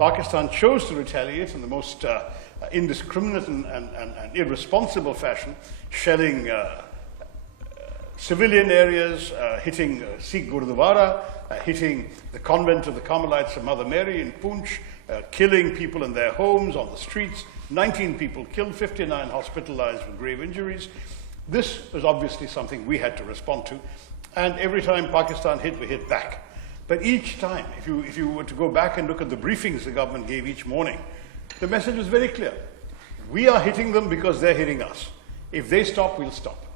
Pakistan chose to retaliate in the most indiscriminate and irresponsible fashion, shelling civilian areas, hitting Sikh Gurdwara, hitting the convent of the Carmelites of Mother Mary in Poonch, killing people in their homes, on the streets, 19 people killed, 59 hospitalized with grave injuries. This was obviously something we had to respond to, and every time Pakistan hit, we hit back. But each time, if you were to go back and look at the briefings the government gave each morning, the message was very clear. We are hitting them because they're hitting us. If they stop, we'll stop.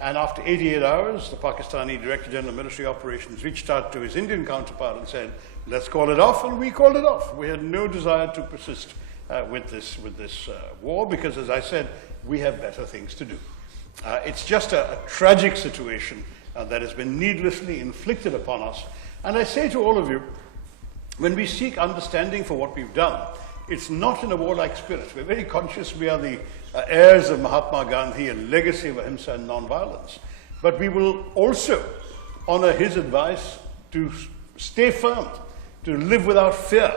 And after 88 hours, the Pakistani Director General of Military Operations reached out to his Indian counterpart and said, let's call it off, and we called it off. We had no desire to persist with this war because, as I said, we have better things to do. It's just a tragic situation that has been needlessly inflicted upon us. And I say to all of you, when we seek understanding for what we've done, it's not in a warlike spirit. We're very conscious we are the heirs of Mahatma Gandhi, a legacy of ahimsa and non-violence. But we will also honor his advice to stay firm, to live without fear,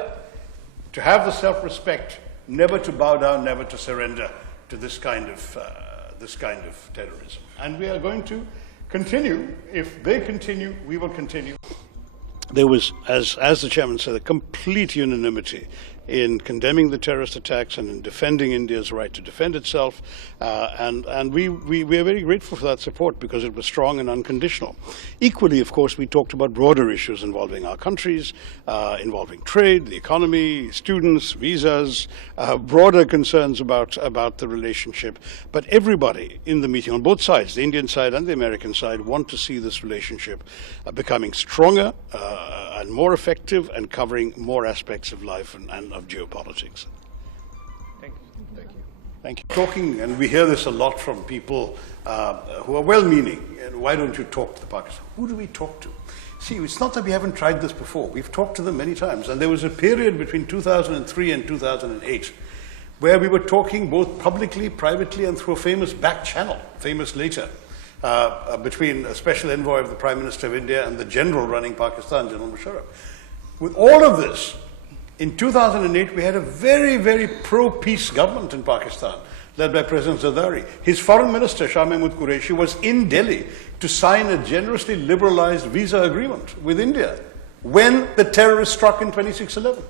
to have the self-respect, never to bow down, never to surrender to this kind of terrorism. And we are going to continue. If they continue, we will continue. There was, as the chairman said, a complete unanimity in condemning the terrorist attacks and in defending India's right to defend itself. And we are very grateful for that support because it was strong and unconditional. Equally, of course, we talked about broader issues involving our countries, involving trade, the economy, students, visas, broader concerns about the relationship. But everybody in the meeting, on both sides, the Indian side and the American side, want to see this relationship becoming stronger and more effective and covering more aspects of life and of geopolitics. Thank you. Thank you. Thank you. Talking, and we hear this a lot from people who are well-meaning. And why don't you talk to the Pakistan? Who do we talk to? See, it's not that we haven't tried this before. We've talked to them many times. And there was a period between 2003 and 2008 where we were talking both publicly, privately, and through a famous back channel, famous later, between a special envoy of the Prime Minister of India and the general running Pakistan, General Musharraf. With all of this, in 2008, we had a very, very pro-peace government in Pakistan, led by President Zardari. His foreign minister, Shah Mahmood Qureshi, was in Delhi to sign a generously liberalized visa agreement with India when the terrorists struck in 26/11.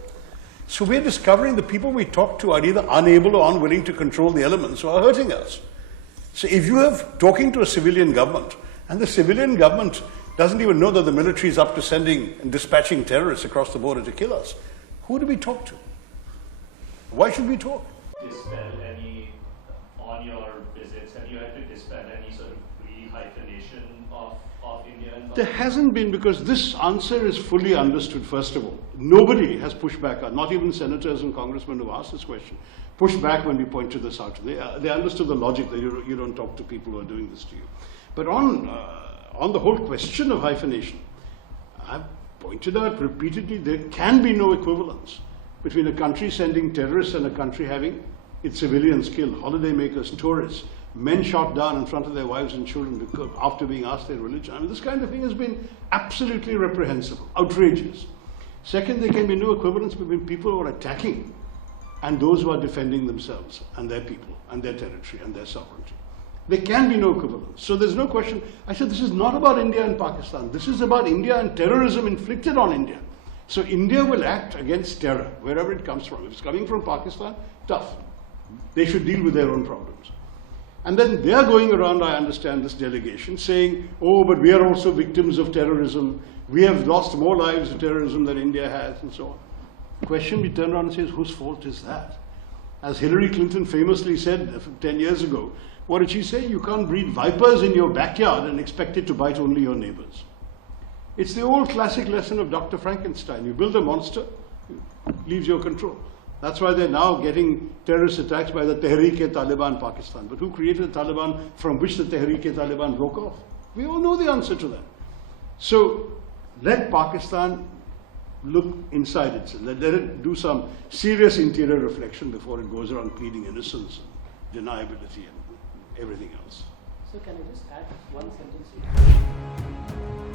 So we're discovering the people we talk to are either unable or unwilling to control the elements who are hurting us. So if you have talking to a civilian government, and the civilian government doesn't even know that the military is up to sending and dispatching terrorists across the border to kill us, who do we talk to? Why should we talk? Dispel any, on your visits, have you had to dispel any sort of re-hyphenation of India and There hasn't been, because this answer is fully understood, first of all. Nobody has pushed back, not even senators and congressmen who asked this question, pushed back when we pointed this out. They understood the logic that you don't talk to people who are doing this to you. But on the whole question of hyphenation, I've pointed out repeatedly there can be no equivalence between a country sending terrorists and a country having its civilians killed, holidaymakers, tourists, men shot down in front of their wives and children after being asked their religion. I mean, this kind of thing has been absolutely reprehensible, outrageous. Second, there can be no equivalence between people who are attacking and those who are defending themselves and their people and their territory and their sovereignty. There can be no equivalence. So there's no question. I said this is not about India and Pakistan. This is about India and terrorism inflicted on India. So India will act against terror, wherever it comes from. If it's coming from Pakistan, tough. They should deal with their own problems. And then they're going around, I understand, this delegation, saying, oh, but we are also victims of terrorism. We have lost more lives of terrorism than India has, and so on. The question we turn around and say is, whose fault is that? As Hillary Clinton famously said 10 years ago, what did she say? You can't breed vipers in your backyard and expect it to bite only your neighbors. It's the old classic lesson of Dr. Frankenstein. You build a monster, it leaves your control. That's why they're now getting terrorist attacks by the Tehreek-e-Taliban Pakistan. But who created the Taliban from which the Tehreek-e-Taliban broke off? We all know the answer to that. So let Pakistan look inside itself. Let it do some serious interior reflection before it goes around pleading innocence and deniability and everything else. So can I just add one sentence here?